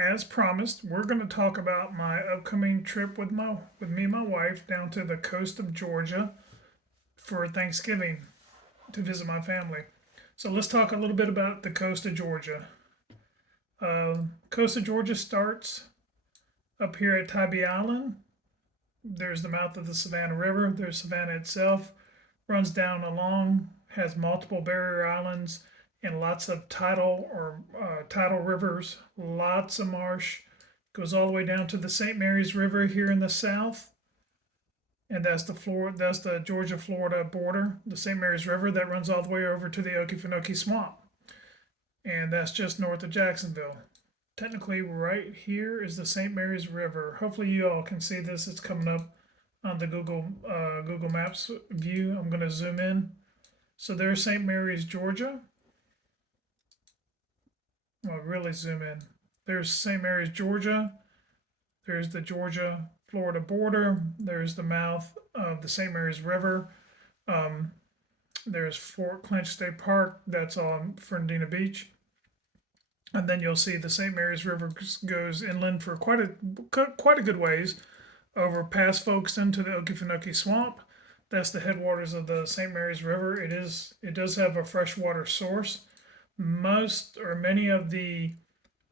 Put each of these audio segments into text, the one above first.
as promised, we're going to talk about my upcoming trip with me and my wife down to the coast of Georgia for Thanksgiving to visit my family. So let's talk a little bit about the coast of Georgia. Coast of Georgia starts up here at Tybee Island. There's the mouth of the Savannah River. There's Savannah itself, runs down along, has multiple barrier islands, and lots of tidal rivers, lots of marsh. Goes all the way down to the St. Mary's River here in the south, and that's the Georgia Florida border. The St. Mary's River that runs all the way over to the Okefenokee Swamp, and that's just north of Jacksonville. Technically, right here is the St. Mary's River. Hopefully, you all can see this. It's coming up on the Google Maps view. I'm going to zoom in. So there's St. Mary's, Georgia. Well, really zoom in. There's St. Mary's, Georgia. There's the Georgia Florida border. There's the mouth of the St. Mary's River. Um, there's Fort Clinch State Park. That's on Fernandina Beach. And then you'll see the St. Mary's River goes inland for quite a good ways over past Folkestone to the Okefenokee Swamp. That's the headwaters of the St. Mary's River. It does have a freshwater source. Most or many of the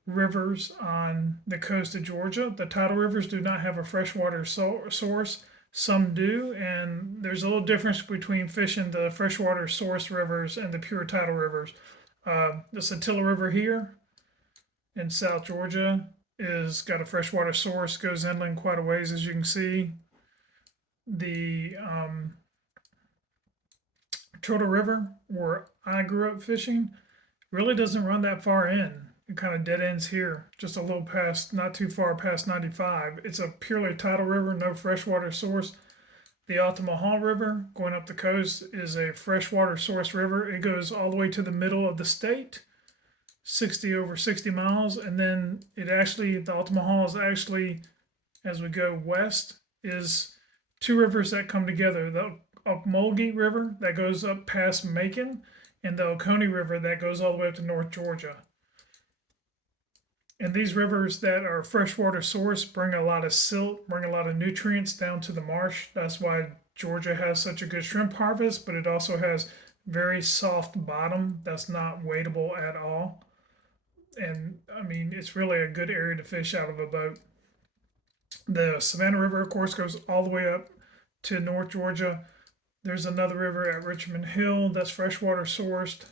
rivers on the coast of Georgia, the tidal rivers, do not have a freshwater source. Some do, and there's a little difference between fishing the freshwater source rivers and the pure tidal rivers. The Satilla River here in South Georgia is got a freshwater source, goes inland quite a ways, as you can see. The Turtle River, where I grew up fishing, really doesn't run that far in. It kind of dead ends here, just a little past, not too far past 95. It's a purely tidal river, no freshwater source. The Altamaha River, going up the coast, is a freshwater source river. It goes all the way to the middle of the state, over 60 miles, and then the Altamaha is actually, as we go west, is two rivers that come together. The Ocmulgee River that goes up past Macon, and the Oconee River that goes all the way up to North Georgia. And these rivers that are freshwater source bring a lot of silt, bring a lot of nutrients down to the marsh. That's why Georgia has such a good shrimp harvest, but it also has very soft bottom that's not wadeable at all. And I mean, it's really a good area to fish out of a boat. The Savannah River, of course, goes all the way up to North Georgia. There's another river at Richmond Hill that's freshwater sourced.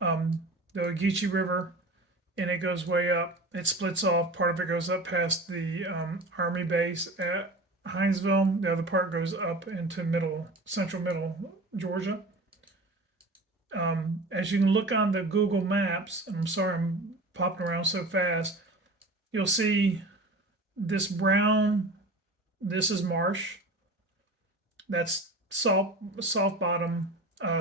The Ogeechee River, and it goes way up. It splits off. Part of it goes up past the Army base at Hinesville. The other part goes up into central middle Georgia. As you can look on the Google Maps, and I'm sorry I'm popping around so fast, you'll see this brown. This is marsh. That's soft bottom.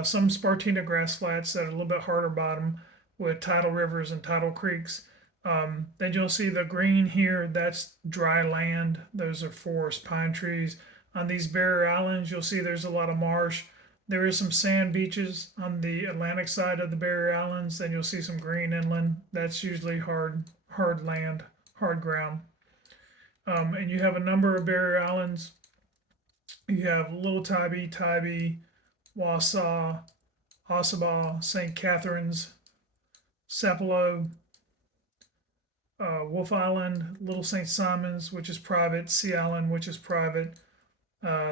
Some Spartina grass flats that are a little bit harder bottom with tidal rivers and tidal creeks. Then you'll see the green here, that's dry land. Those are forest pine trees. On these barrier islands, you'll see there's a lot of marsh. There is some sand beaches on the Atlantic side of the barrier islands. Then you'll see some green inland. That's usually hard land, hard ground. And you have a number of barrier islands. You have Little Tybee, Wausau, Ossabaw, St. Catharines, Sapelo, Wolf Island, Little St. Simons, which is private, Sea Island, which is private,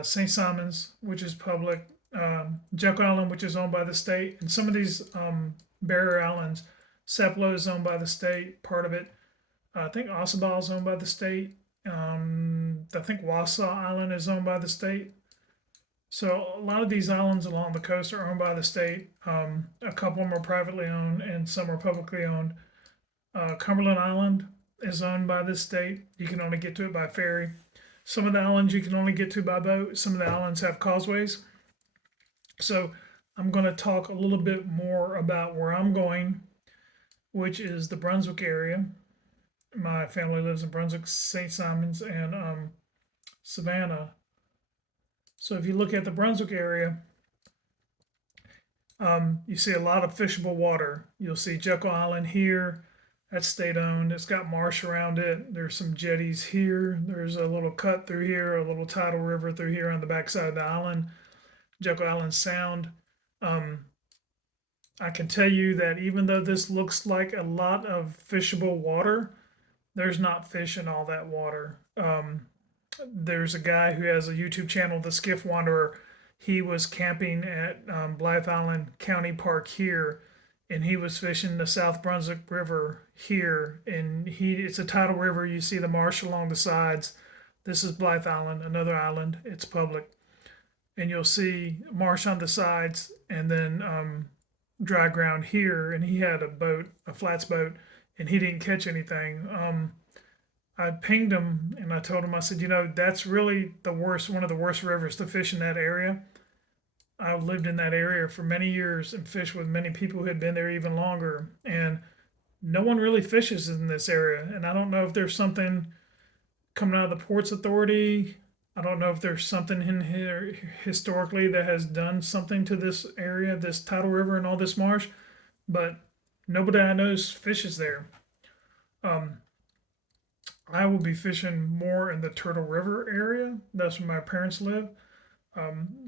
St. Simons, which is public, Jekyll Island, which is owned by the state, and some of these barrier islands, Sapelo is owned by the state, part of it. I think Ossabaw is owned by the state. I think Wausau Island is owned by the state. So a lot of these islands along the coast are owned by the state. A couple of them are privately owned, and some are publicly owned. Cumberland Island is owned by the state. You can only get to it by ferry. Some of the islands you can only get to by boat. Some of the islands have causeways. So I'm going to talk a little bit more about where I'm going, which is the Brunswick area. My family lives in Brunswick, St. Simons, and Savannah. So if you look at the Brunswick area, you see a lot of fishable water. You'll see Jekyll Island here. That's state owned. It's got marsh around it. There's some jetties here. There's a little cut through here, a little tidal river through here on the backside of the island, Jekyll Island Sound. Um, I can tell you that even though this looks like a lot of fishable water, there's not fish in all that water. There's a guy who has a YouTube channel, The Skiff Wanderer. He was camping at Blythe Island County Park here, and he was fishing the South Brunswick River here. And it's a tidal river. You see the marsh along the sides. This is Blythe Island, another island. It's public, and you'll see marsh on the sides, and then dry ground here. And he had a boat, a flats boat, and he didn't catch anything. I pinged him and I told him, I said, that's really the worst, one of the worst rivers to fish in that area. I lived in that area for many years and fished with many people who had been there even longer. And no one really fishes in this area. And I don't know if there's something coming out of the Ports Authority. I don't know if there's something in here historically that has done something to this area, this tidal river and all this marsh, but nobody I know fishes there. Um, I will be fishing more in the Turtle River area. That's where my parents live.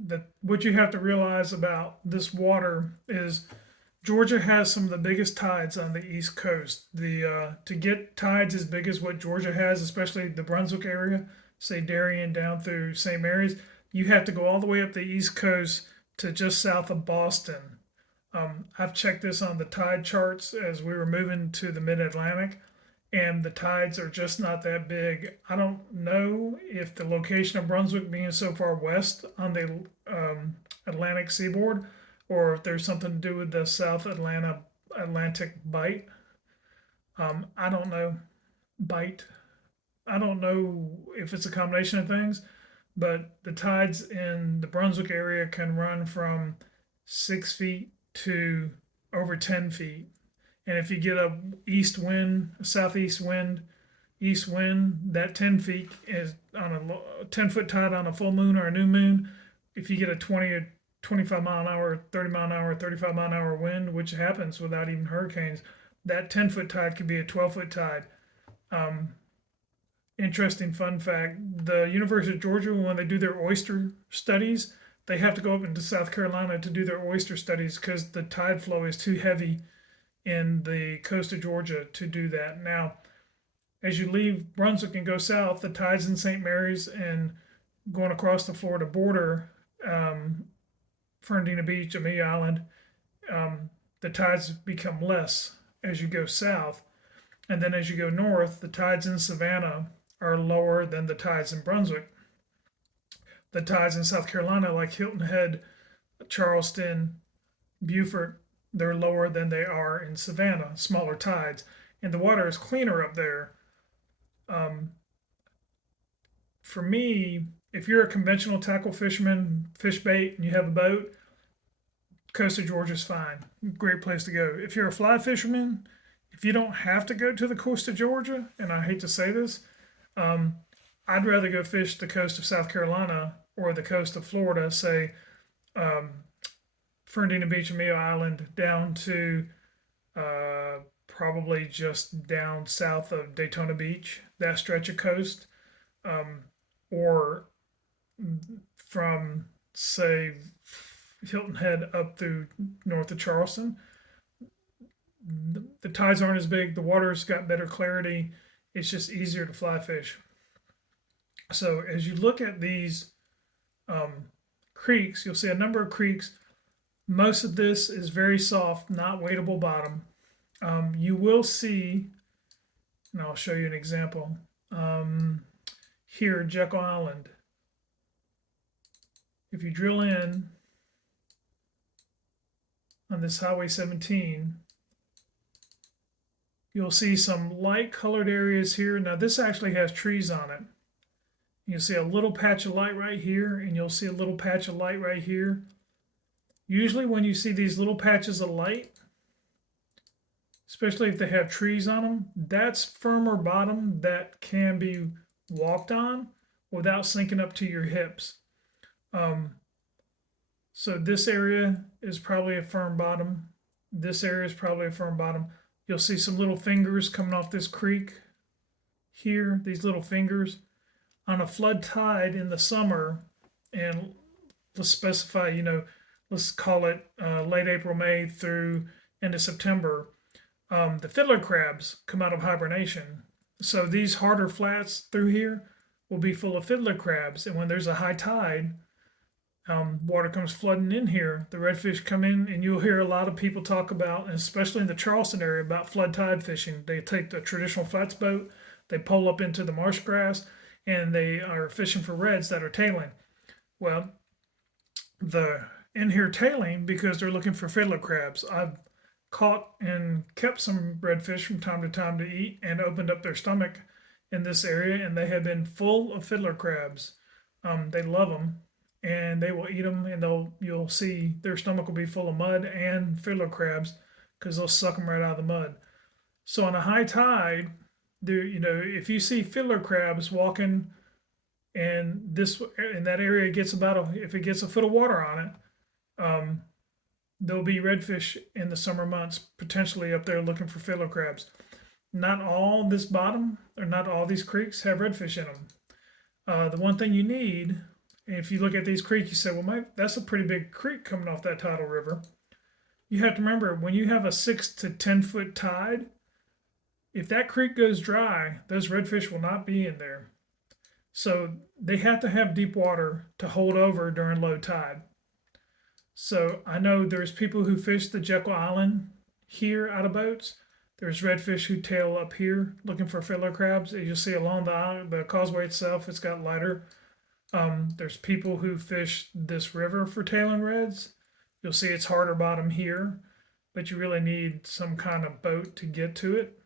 That what you have to realize about this water is Georgia has some of the biggest tides on the East Coast. The to get tides as big as what Georgia has, especially the Brunswick area, say Darien down through St. Mary's, you have to go all the way up the East Coast to just south of Boston. I've checked this on the tide charts as we were moving to the Mid Atlantic, and the tides are just not that big. I don't know if the location of Brunswick being so far west on the Atlantic seaboard, or if there's something to do with the South Atlantic bight. I don't know. Bite. I don't know if it's a combination of things, but the tides in the Brunswick area can run from 6 feet to over 10 feet. And if you get a east wind, a southeast wind, east wind, that 10 feet is on a 10-foot tide on a full moon or a new moon. If you get a 20 or 25 mile an hour, 30 mile an hour, 35 mile an hour wind, which happens without even hurricanes, that 10-foot tide could be a 12-foot tide. Um, Interesting fun fact, the University of Georgia, when they do their oyster studies, they have to go up into South Carolina to do their oyster studies because the tide flow is too heavy in the coast of Georgia to do that. Now, as you leave Brunswick and go south, the tides in St. Mary's and going across the Florida border, Fernandina Beach, Amelia Island, the tides become less as you go south. And then as you go north, the tides in Savannah are lower than the tides in Brunswick. The tides in South Carolina, like Hilton Head, Charleston, Beaufort, they're lower than they are in Savannah, smaller tides. And the water is cleaner up there. Um, for me, if you're a conventional tackle fisherman, fish bait, and you have a boat, coast of Georgia is fine. Great place to go. If you're a fly fisherman, if you don't have to go to the coast of Georgia, and I hate to say this, um, I'd rather go fish the coast of South Carolina or the coast of Florida, say um, Fernandina Beach, Amelia Island, down to probably just down south of Daytona Beach, that stretch of coast, um, or from, say, Hilton Head up through north of Charleston. The tides aren't as big, the water's got better clarity, it's just easier to fly fish. So as you look at these um, creeks, you'll see a number of creeks. Most of this is very soft, not wadeable bottom. You will see, and I'll show you an example. Here, Jekyll Island. If you drill in on this Highway 17, you'll see some light colored areas here. Now this actually has trees on it. You'll see a little patch of light right here, and you'll see a little patch of light right here. Usually when you see these little patches of light, especially if they have trees on them, that's firmer bottom that can be walked on without sinking up to your hips. So this area is probably a firm bottom. This area is probably a firm bottom. You'll see some little fingers coming off this creek here, these little fingers. On a flood tide in the summer, and let's specify, let's call it late April, May through into September, the fiddler crabs come out of hibernation. So these harder flats through here will be full of fiddler crabs. And when there's a high tide, water comes flooding in here. The redfish come in, and you'll hear a lot of people talk about, especially in the Charleston area, about flood tide fishing. They take the traditional flats boat, they pull up into the marsh grass, and they are fishing for reds that are tailing. Well, the in here tailing because they're looking for fiddler crabs. I've caught and kept some redfish from time to time to eat and opened up their stomach in this area, and they have been full of fiddler crabs. They love them, and they will eat them, and you'll see their stomach will be full of mud and fiddler crabs because they'll suck them right out of the mud. So on a high tide, there, if you see fiddler crabs walking, and this in that area gets if it gets a foot of water on it, there'll be redfish in the summer months potentially up there looking for fiddler crabs. Not all this bottom or not all these creeks have redfish in them. The one thing you need, if you look at these creeks, you say, well, that's a pretty big creek coming off that tidal river. You have to remember when you have a 6 to 10 foot tide, if that creek goes dry, those redfish will not be in there. So they have to have deep water to hold over during low tide. So I know there's people who fish the Jekyll Island here out of boats. There's redfish who tail up here looking for fiddler crabs. As you'll see along the causeway itself, it's got lighter. There's people who fish this river for tailing reds. You'll see it's harder bottom here, but you really need some kind of boat to get to it.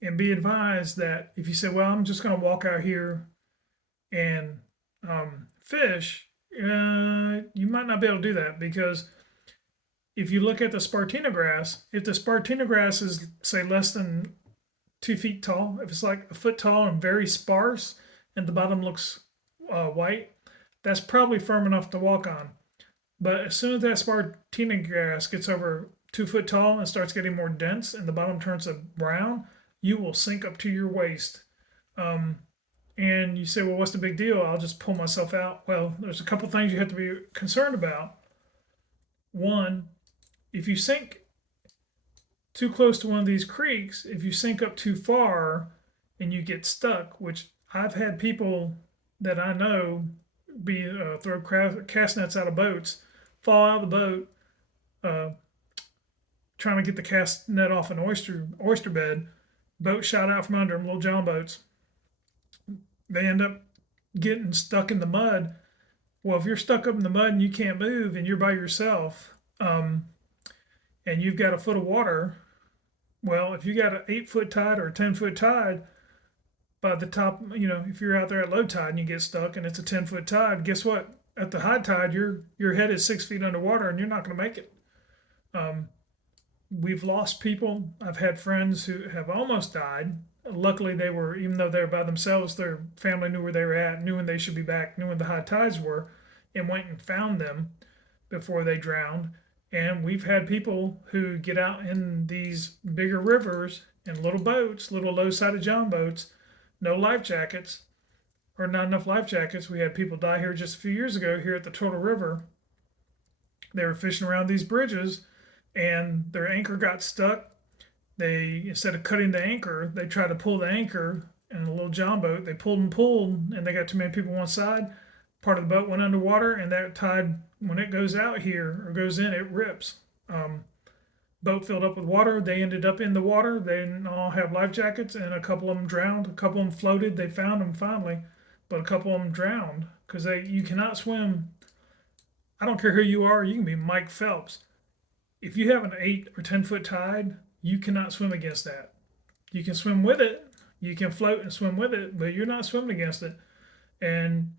And be advised that if you say, well, I'm just going to walk out here and fish, you might not be able to do that, because if you look at the Spartina grass, if the Spartina grass is, say, less than 2 feet tall, if it's like a foot tall and very sparse and the bottom looks white, that's probably firm enough to walk on. But as soon as that Spartina grass gets over 2 foot tall and starts getting more dense and the bottom turns to brown, you will sink up to your waist. And you say, well, what's the big deal? I'll just pull myself out. Well, there's a couple things you have to be concerned about. One, if you sink too close to one of these creeks, if you sink up too far and you get stuck, which I've had people that I know throw cast nets out of boats, fall out of the boat, trying to get the cast net off an oyster bed, boat shot out from under them, little John boats. They end up getting stuck in the mud. Well, if you're stuck up in the mud and you can't move and you're by yourself, and you've got a foot of water, well, if you got an 8 foot tide or a 10 foot tide, by the top, if you're out there at low tide and you get stuck and it's a 10 foot tide, guess what? At the high tide, your head is 6 feet underwater and you're not going to make it. We've lost people. I've had friends who have almost died. Luckily, even though they were by themselves, their family knew where they were at, knew when they should be back, knew when the high tides were, and went and found them before they drowned. And we've had people who get out in these bigger rivers in little boats, little low-sided John boats, no life jackets, or not enough life jackets. We had people die here just a few years ago here at the Turtle River. They were fishing around these bridges, and their anchor got stuck. They, instead of cutting the anchor, they tried to pull the anchor in a little John boat. They pulled, and they got too many people on one side. Part of the boat went underwater, and that tide, when it goes out here or goes in, it rips. Boat filled up with water. They ended up in the water. They didn't all have life jackets, and a couple of them drowned. A couple of them floated. They found them finally, but a couple of them drowned because you cannot swim. I don't care who you are. You can be Mike Phelps. If you have an 8 or 10 foot tide, you cannot swim against that. You can swim with it. You can float and swim with it, but you're not swimming against it. And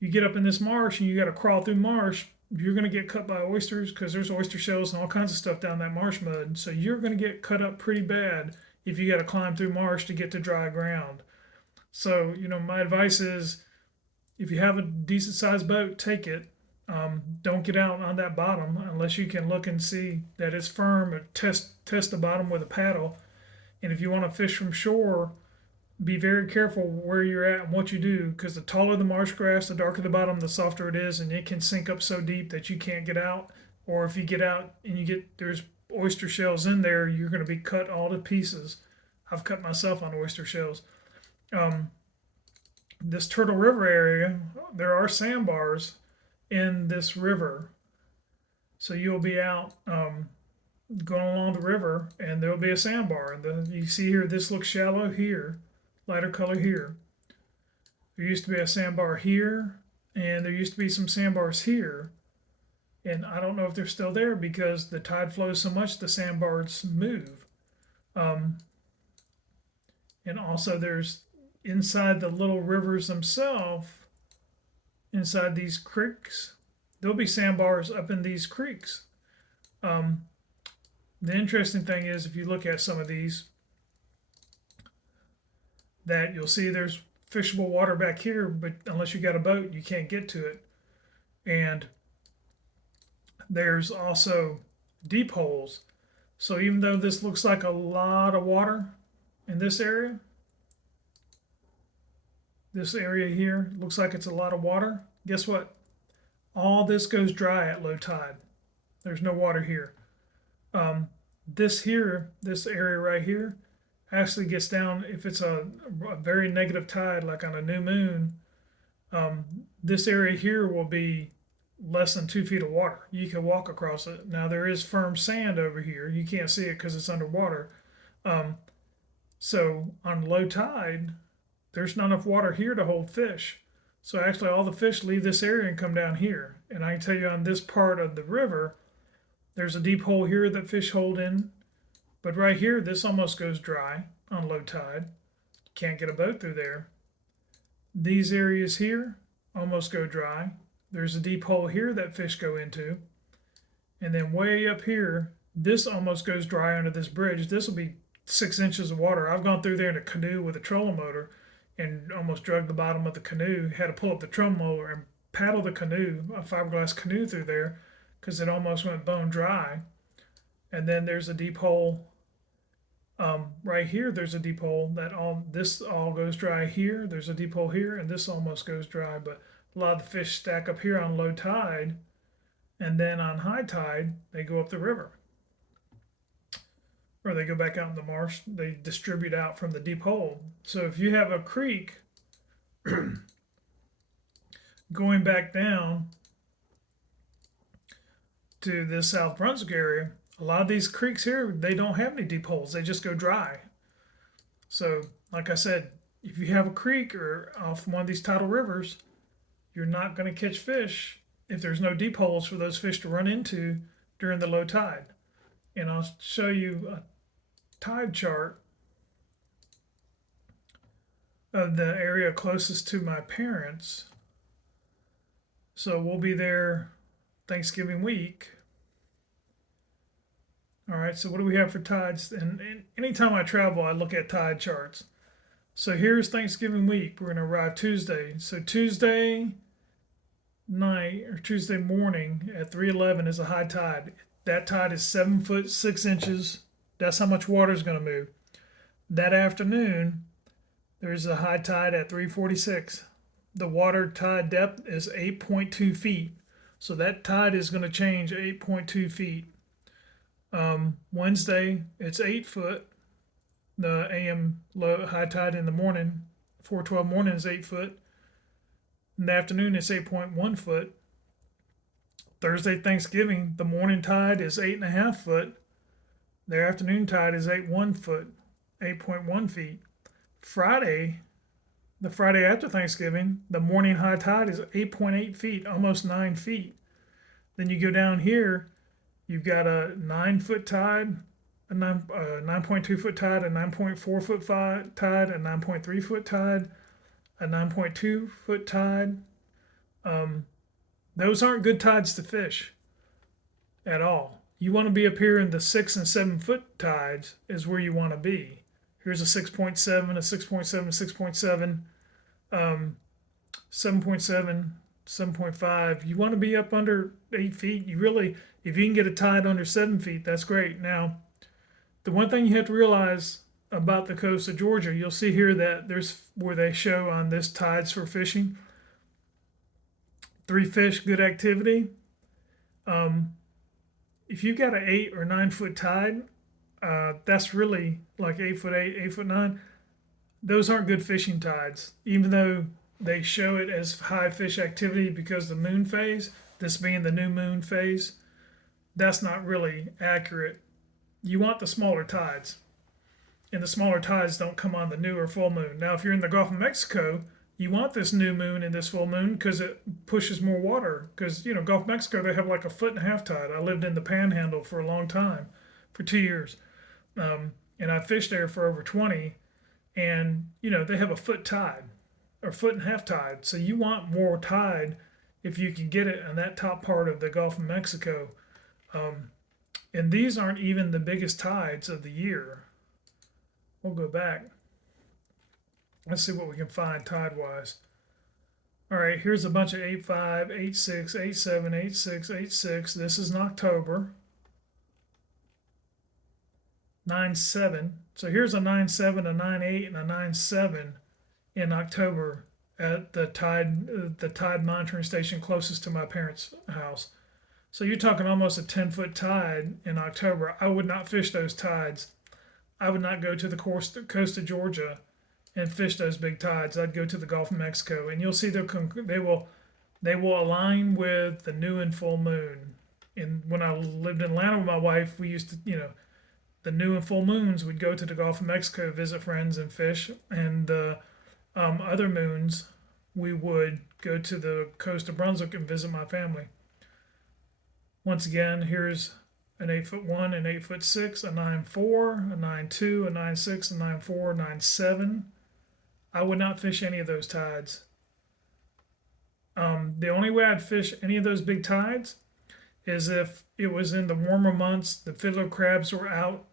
you get up in this marsh and you got to crawl through marsh. You're going to get cut by oysters because there's oyster shells and all kinds of stuff down that marsh mud. So you're going to get cut up pretty bad if you got to climb through marsh to get to dry ground. So, my advice is if you have a decent sized boat, take it. Don't get out on that bottom unless you can look and see that it's firm, or test the bottom with a paddle. And if you want to fish from shore, be very careful where you're at and what you do, because the taller the marsh grass, the darker the bottom, the softer it is, and it can sink up so deep that you can't get out. Or if you get out and there's oyster shells in there, you're going to be cut all to pieces. I've cut myself on oyster shells. Um, this Turtle River area, there are sandbars in this river, so you'll be out going along the river, and there'll be a sandbar. And you see here, this looks shallow here, lighter color here. There used to be a sandbar here, and there used to be some sandbars here. And I don't know if they're still there because the tide flows so much the sandbars move. Um, and also, there's inside the little rivers themselves, inside these creeks, there'll be sandbars up in these creeks. Um, the interesting thing is, if you look at some of these, that you'll see there's fishable water back here, but unless you got a boat, you can't get to it. And there's also deep holes. So even though this looks like a lot of water in this area here looks like it's a lot of water, guess what? All this goes dry at low tide. There's no water here. This area right here, actually gets down, if it's a very negative tide, like on a new moon, this area here will be less than 2 feet of water. You can walk across it. Now there is firm sand over here. You can't see it because it's underwater. So on low tide, there's not enough water here to hold fish. So actually all the fish leave this area and come down here. And I can tell you on this part of the river, there's a deep hole here that fish hold in. But right here, this almost goes dry on low tide. Can't get a boat through there. These areas here almost go dry. There's a deep hole here that fish go into. And then way up here, this almost goes dry under this bridge. This will be 6 inches of water. I've gone through there in a canoe with a trolling motor and almost drug the bottom of the canoe. Had to pull up the trolling motor and paddle the canoe, a fiberglass canoe, through there because it almost went bone dry. And then there's a deep hole right here. There's a deep hole this all goes dry here. There's a deep hole here, and this almost goes dry. But a lot of the fish stack up here on low tide, and then on high tide they go up the river, or they go back out in the marsh. They distribute out from the deep hole. So if you have a creek going back down to the South Brunswick area, a lot of these creeks here, they don't have any deep holes. They just go dry. So, like I said, if you have a creek or off one of these tidal rivers, you're not going to catch fish if there's no deep holes for those fish to run into during the low tide. And I'll show you a tide chart of the area closest to my parents. So we'll be there Thanksgiving week. All right, so what do we have for tides? And anytime I travel, I look at tide charts. So here's Thanksgiving week. We're going to arrive Tuesday. So Tuesday night or Tuesday morning at 3:11 is a high tide. That tide is 7 foot 6 inches. That's how much water is going to move. That afternoon, there's a high tide at 3:46. The water tide depth is 8.2 feet. So that tide is going to change 8.2 feet. Wednesday, it's 8 foot. The AM low high tide in the morning, 4:12 morning, is 8 foot. In the afternoon, it's 8.1 foot. Thursday, Thanksgiving, the morning tide is 8.5 foot. The afternoon tide is 8.1 foot, 8.1 feet. Friday, the Friday after Thanksgiving, the morning high tide is 8.8 feet, almost 9 feet. Then you go down here, you've got a 9 foot tide, a 9.2 foot tide, a 9.4 foot tide, a 9.3 foot tide, a 9.2 foot tide. Those aren't good tides to fish at all. You want to be up here in the 6 and 7 foot tides is where you want to be. Here's a 6.7, a 6.7, 6.7, 7.7, 7.5. You want to be up under 8 feet. You really, if you can get a tide under 7 feet, that's great. Now, the one thing you have to realize about the coast of Georgia, you'll see here that there's where they show on this tides for fishing. 3 fish, good activity. Um, if you've got an 8 or 9 foot tide, that's really like 8 foot 8, 8 foot 9. Those aren't good fishing tides, even though they show it as high fish activity because the moon phase, this being the new moon phase, that's not really accurate. You want the smaller tides, and the smaller tides don't come on the new or full moon. Now, if you're in the Gulf of Mexico, you want this new moon and this full moon because it pushes more water. Because, Gulf of Mexico, they have like a 1.5 foot tide. I lived in the Panhandle for a long time, for 2 years, and I fished there for over 20. And they have a foot tide or 1.5 foot tide. So you want more tide if you can get it on that top part of the Gulf of Mexico. And these aren't even the biggest tides of the year. We'll go back. Let's see what we can find tide wise. All right, here's a bunch of 8.5, 8.6, 8.7, 8.6, 8.6. This is in October. 9.7. So here's a 9.7, a 9.8, and a 9.7 in October at the tide monitoring station closest to my parents' house. So you're talking almost a 10-foot tide in October. I would not fish those tides. I would not go to the coast of Georgia and fish those big tides. I'd go to the Gulf of Mexico, and you'll see they will align with the new and full moon. And when I lived in Atlanta with my wife, we used to, the new and full moons, we'd go to the Gulf of Mexico, visit friends and fish. And the other moons, we would go to the coast of Brunswick and visit my family. Once again, here's an 8.1, an 8.6, a 9.4, a 9.2, a 9.6, a 9.4, a 9.7. I would not fish any of those tides. The only way I'd fish any of those big tides is if it was in the warmer months, the fiddler crabs were out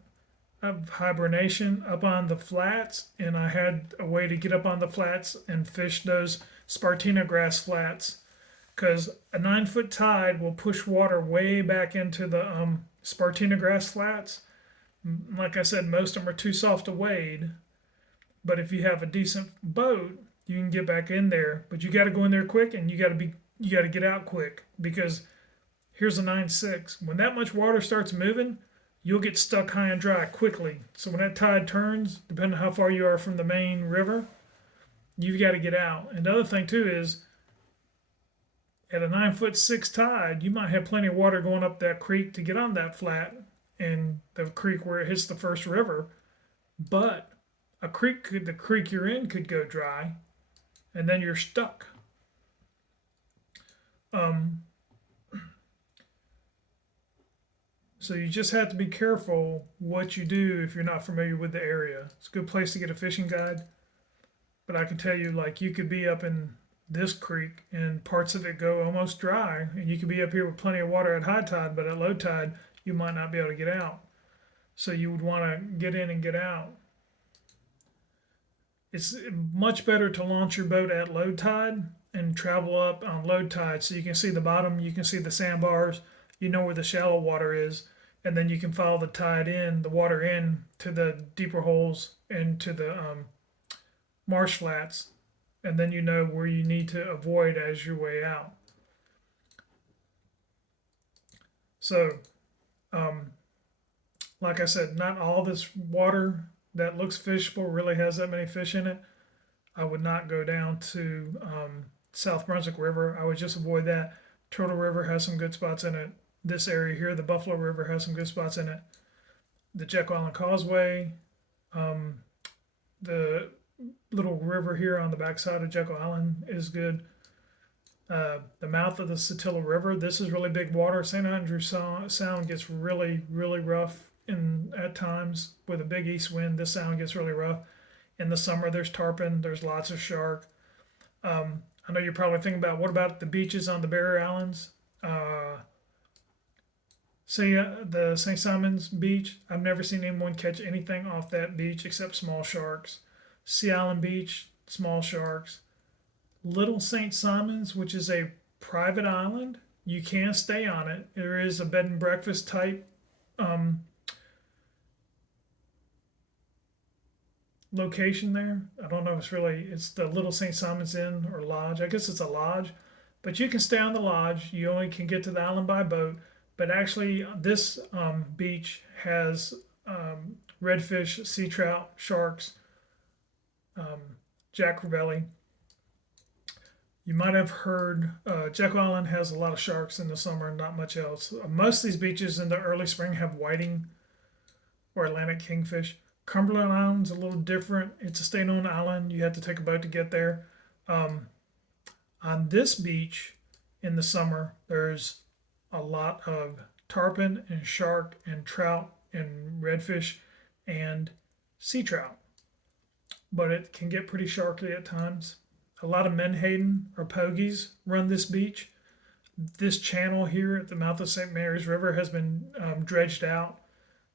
of hibernation up on the flats, and I had a way to get up on the flats and fish those Spartina grass flats, because a 9 foot tide will push water way back into the Spartina grass flats. Like I said, most of them are too soft to wade, but if you have a decent boat, you can get back in there. But you got to go in there quick, and you got to get out quick, because here's a 9.6. When that much water starts moving, you'll get stuck high and dry quickly. So when that tide turns, depending on how far you are from the main river, you've got to get out. And the other thing too is, at a 9.6 tide, you might have plenty of water going up that creek to get on that flat and the creek where it hits the first river. But the creek you're in could go dry, and then you're stuck. So you just have to be careful what you do if you're not familiar with the area. It's a good place to get a fishing guide. But I can tell you, like, you could be up in this creek and parts of it go almost dry, and you could be up here with plenty of water at high tide, but at low tide, you might not be able to get out. So you would want to get in and get out. It's much better to launch your boat at low tide and travel up on low tide, so you can see the bottom, you can see the sandbars, you know where the shallow water is, and then you can follow the tide in, the water in to the deeper holes and to the marsh flats, and then you know where you need to avoid as your way out. So, like I said, not all this water that looks fishable really has that many fish in it. I would not go down to South Brunswick River. I would just avoid that. Turtle River has some good spots in it. This area here, the Buffalo River, has some good spots in it. The Jekyll Island Causeway, the little river here on the backside of Jekyll Island is good. The mouth of the Satilla River, this is really big water. St. Andrew Sound gets really, really rough at times with a big east wind. This sound gets really rough. In the summer, there's tarpon, there's lots of shark. I know you're probably thinking about, what about the beaches on the Barrier Islands? The St. Simon's Beach, I've never seen anyone catch anything off that beach except small sharks. Sea Island Beach, small sharks. Little St. Simon's, which is a private island. You can stay on it. There is a bed and breakfast type um, location there. I don't know if it's the Little St. Simon's Inn or Lodge. I guess it's a lodge, but you can stay on the lodge. You only can get to the island by boat. But actually, this beach has redfish, sea trout, sharks, um, jack ravelli. You might have heard Jekyll Island has a lot of sharks in the summer and not much else. Most of these beaches in the early spring have whiting or Atlantic kingfish. Cumberland Island's a little different. It's a state-owned island. You have to take a boat to get there. Um, on this beach in the summer, there's a lot of tarpon and shark and trout and redfish and sea trout. But it can get pretty sharky at times. A lot of menhaden or pogies run this beach. This channel here at the mouth of St. Mary's River has been dredged out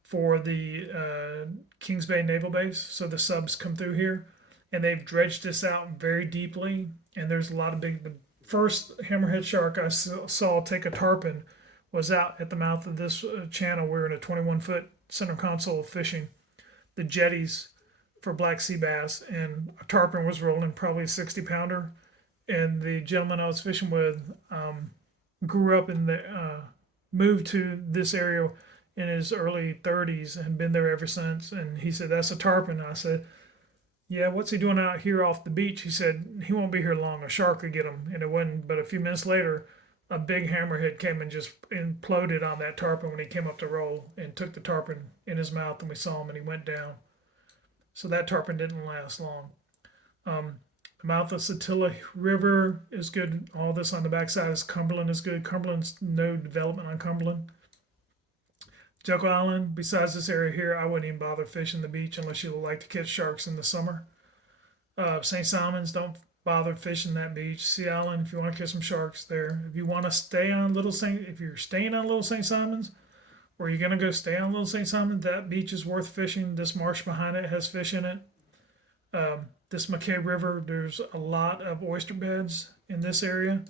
for the Kings Bay Naval Base. So the subs come through here and they've dredged this out very deeply. And there's a lot of the first hammerhead shark I saw take a tarpon was out at the mouth of this channel. We were in a 21-foot center console fishing the jetties for black sea bass, and a tarpon was rolling, probably a 60-pounder. And the gentleman I was fishing with grew up in the moved to this area in his early 30s and been there ever since. And he said, "That's a tarpon." I said, "Yeah, what's he doing out here off the beach?" He said, "He won't be here long. A shark could get him." And it wasn't but a few minutes later, a big hammerhead came and just imploded on that tarpon when he came up to roll and took the tarpon in his mouth, and we saw him and he went down. So that tarpon didn't last long. The mouth of Satilla River is good. All this on the backside is Cumberland is good. Cumberland's no development on Cumberland. Jekyll Island, besides this area here, I wouldn't even bother fishing the beach unless you like to catch sharks in the summer. St. Simon's, don't bother fishing that beach. Sea Island, if you want to catch some sharks there. If you want to stay on if you're staying on Little St. Simon's, or you're going to go stay on Little St. Simon, that beach is worth fishing. This marsh behind it has fish in it. This McKay River, there's a lot of oyster beds in this area.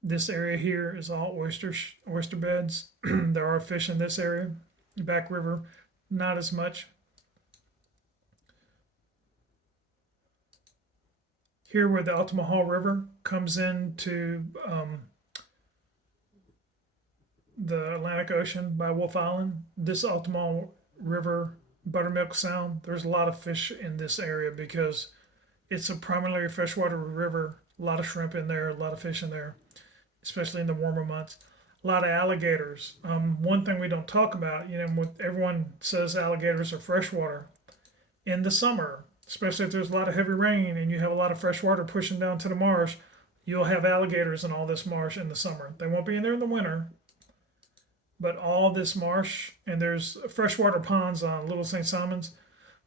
This area here is all oyster beds. There are fish in this area. Back River, not as much. Here where the Altamaha River comes into the Atlantic Ocean by Wolf Island, this Altamaha River, Buttermilk Sound, there's a lot of fish in this area because it's a primarily freshwater river. A lot of shrimp in there, a lot of fish in there, especially in the warmer months. A lot of alligators. One thing we don't talk about, everyone says alligators are freshwater. In the summer, especially if there's a lot of heavy rain and you have a lot of fresh water pushing down to the marsh, you'll have alligators in all this marsh in the summer. They won't be in there in the winter, but all this marsh, and there's freshwater ponds on Little St. Simon's.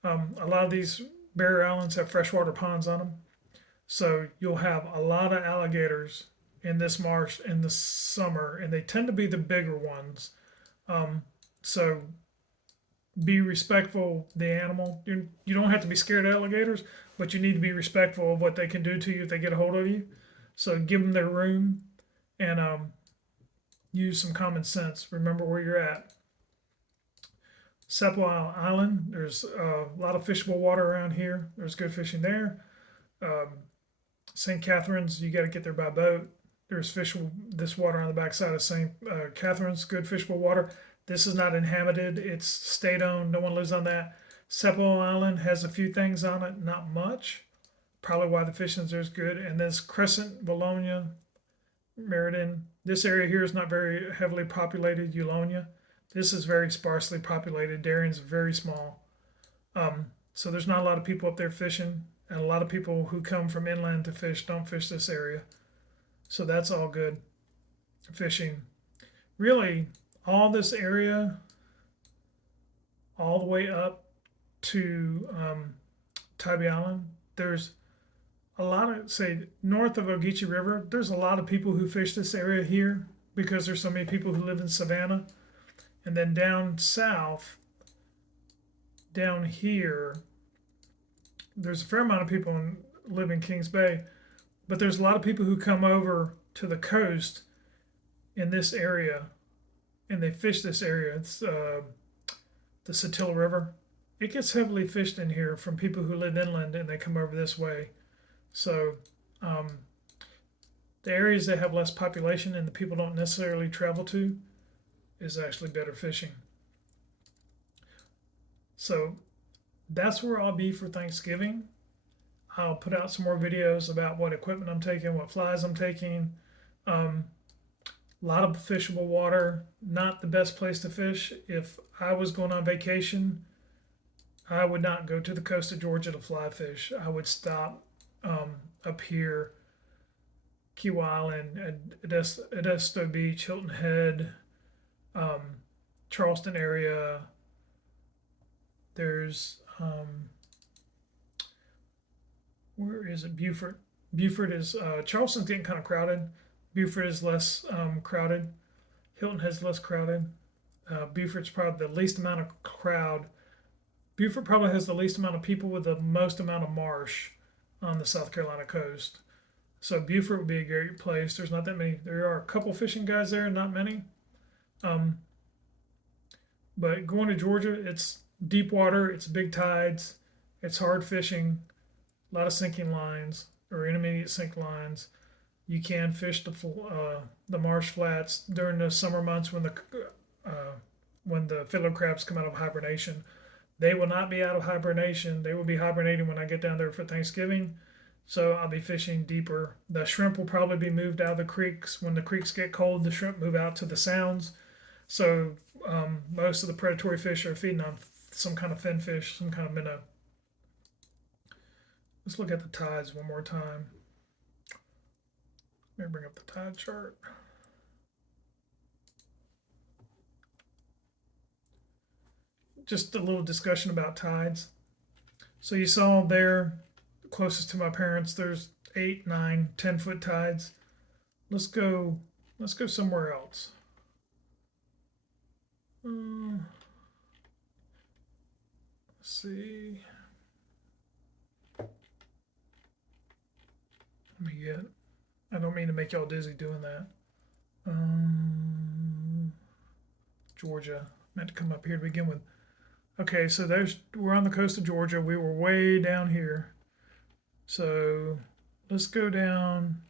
A lot of these barrier islands have freshwater ponds on them. So you'll have a lot of alligators in this marsh in the summer, and they tend to be the bigger ones. So be respectful of the animal. You don't have to be scared of alligators, but you need to be respectful of what they can do to you if they get a hold of you. So give them their room and use some common sense. Remember where you're at. Seppala Island, there's a lot of fishable water around here. There's good fishing there. St. Catharines, you got to get there by boat. There's this water on the backside of St. Catharines, good fishable water. This is not inhabited. It's state-owned. No one lives on that. Seppala Island has a few things on it, not much. Probably why the fishing there is good. And this Crescent, Bologna, Meriden. This area here is not very heavily populated. Eulonia. This is very sparsely populated. Darien's very small. So there's not a lot of people up there fishing. And a lot of people who come from inland to fish don't fish this area. So that's all good fishing. Really, all this area, all the way up to Tybee Island, there's a lot of, say, north of Ogeechee River, there's a lot of people who fish this area here because there's so many people who live in Savannah. And then down south, down here, there's a fair amount of people live in Kings Bay, But there's a lot of people who come over to the coast in this area and they fish this area. It's the Satilla River. It gets heavily fished in here from people who live inland and they come over this way. So um, the areas that have less population and the people don't necessarily travel to is actually better fishing. So that's where I'll be for Thanksgiving. I'll put out some more videos about what equipment I'm taking, what flies I'm taking. Um, a lot of fishable water, not the best place to fish. If I was going on vacation, I would not go to the coast of Georgia to fly fish. I would stop up here, Key Island, Edisto Beach, Hilton Head, um, Charleston area. There's where is it? Beaufort. Beaufort is Charleston's getting kind of crowded. Beaufort is less crowded. Hilton Head's less crowded. Beaufort's probably the least amount of crowd. Beaufort probably has the least amount of people with the most amount of marsh on the South Carolina coast. So Beaufort would be a great place. There's not that many. There are a couple fishing guys there, not many. Um, but going to Georgia, it's deep water, it's big tides, it's hard fishing, a lot of sinking lines or intermediate sink lines. You can fish the marsh flats during the summer months when the fiddler crabs come out of hibernation. They will not be out of hibernation. They will be hibernating when I get down there for Thanksgiving. So I'll be fishing deeper. The shrimp will probably be moved out of the creeks. When the creeks get cold, the shrimp move out to the sounds. So most of the predatory fish are feeding on some kind of fin fish, some kind of minnow. Let's look at the tides one more time. Let me bring up the tide chart. Just a little discussion about tides. So you saw there, closest to my parents, there's 8, 9, 10-foot tides. Let's go somewhere else. Let's see. Let me get. I don't mean to make y'all dizzy doing that. Georgia. Meant to come up here to begin with. Okay, so we're on the coast of Georgia. We were way down here. So let's go down.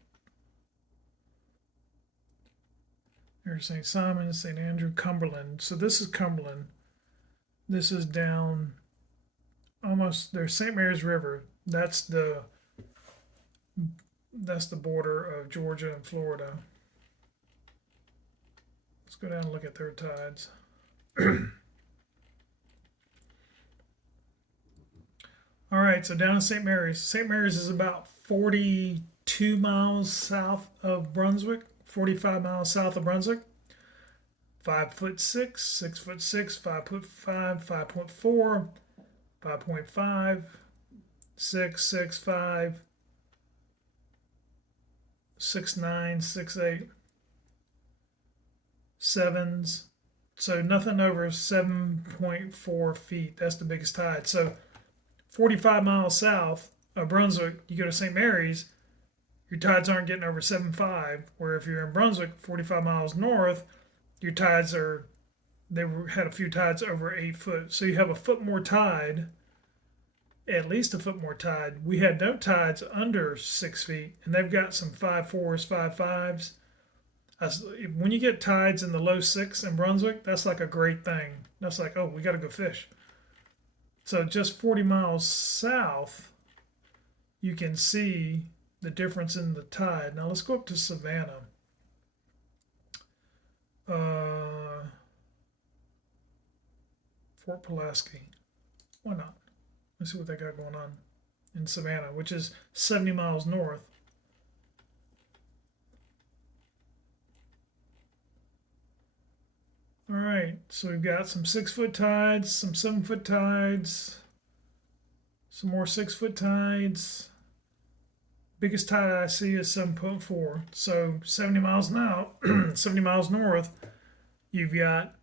There's St. Simon, St. Andrew, Cumberland. So this is Cumberland. This is down almost, there's St. Mary's River. That's the border of Georgia and Florida. Let's go down and look at their tides. All right, so down in St. Mary's. St. Mary's is about 42 miles south of Brunswick, 45 miles south of Brunswick. 5'6", 6'6", 5'5", 5.4, 5.5, 6, 6'5", 6'9", 6'8", 7s. So nothing over 7.4 feet. That's the biggest tide. So 45 miles south of Brunswick, you go to St. Mary's, your tides aren't getting over 7.5. Where if you're in Brunswick, 45 miles north, your tides had a few tides over 8 foot. So you have a foot more tide, at least a foot more tide. We had no tides under 6 feet, and they've got some 5.4s, 5.5s. When you get tides in the low 6 in Brunswick, that's like a great thing. That's like, oh, we got to go fish. So just 40 miles south, you can see the difference in the tide. Now let's go up to Savannah. Fort Pulaski. Why not? Let's see what they got going on in Savannah, which is 70 miles north. All right, so we've got some 6-foot tides, some 7-foot tides, some more 6-foot tides. Biggest tide I see is 7.4. So 70 miles now, 70 miles north, you've got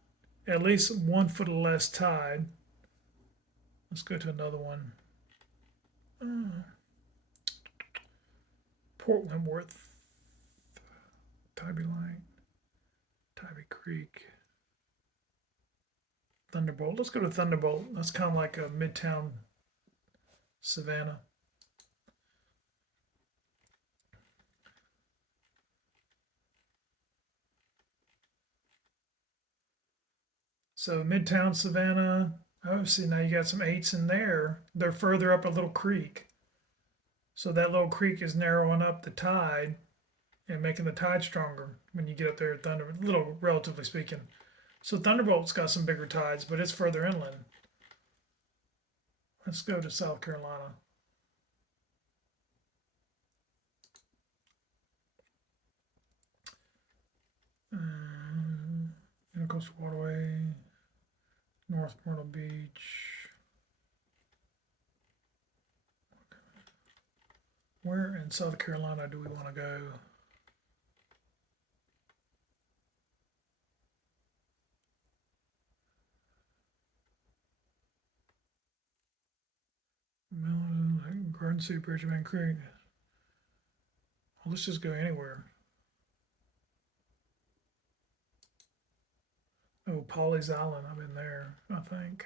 at least 1 foot or less tide. Let's go to another one. Port Wentworth, Tybee Line, Tybee Creek, Thunderbolt. Let's go to Thunderbolt. That's kind of like a midtown Savannah. So Midtown Savannah. Oh, see, now you got some 8s in there. They're further up a little creek. So that little creek is narrowing up the tide and making the tide stronger when you get up there at Thunder, little relatively speaking. So Thunderbolt's got some bigger tides, but it's further inland. Let's go to South Carolina. Intercoastal Waterway, North Myrtle Beach. Where in South Carolina do we want to go? Garden City, Bridgman Creek. Well, let's just go anywhere. Oh, Pawleys Island. I've been there, I think.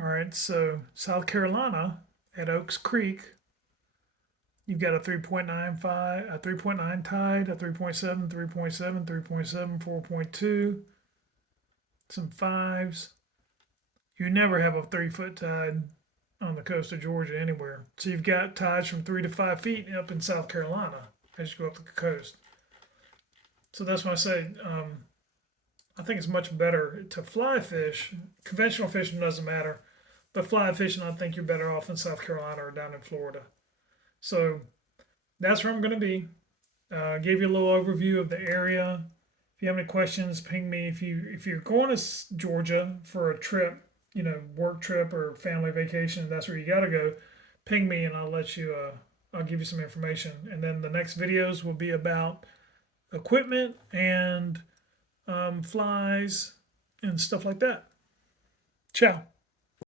All right, so South Carolina at Oaks Creek, you've got a 3.95, a 3.9 tide, a 3.7, 3.7, 3.7, 4.2, some 5s. You never have a 3-foot tide on the coast of Georgia anywhere. So you've got tides from 3 to 5 feet up in South Carolina as you go up the coast. So that's why I say I think it's much better to fly fish. Conventional fishing doesn't matter, but fly fishing, I think you're better off in South Carolina or down in Florida. So that's where I'm going to be. Gave you a little overview of the area. If you have any questions, ping me. If you're going to Georgia for a trip, work trip or family vacation, that's where you got to go. Ping me and I'll let you. I'll give you some information. And then the next videos will be about equipment and flies and stuff like that. Ciao.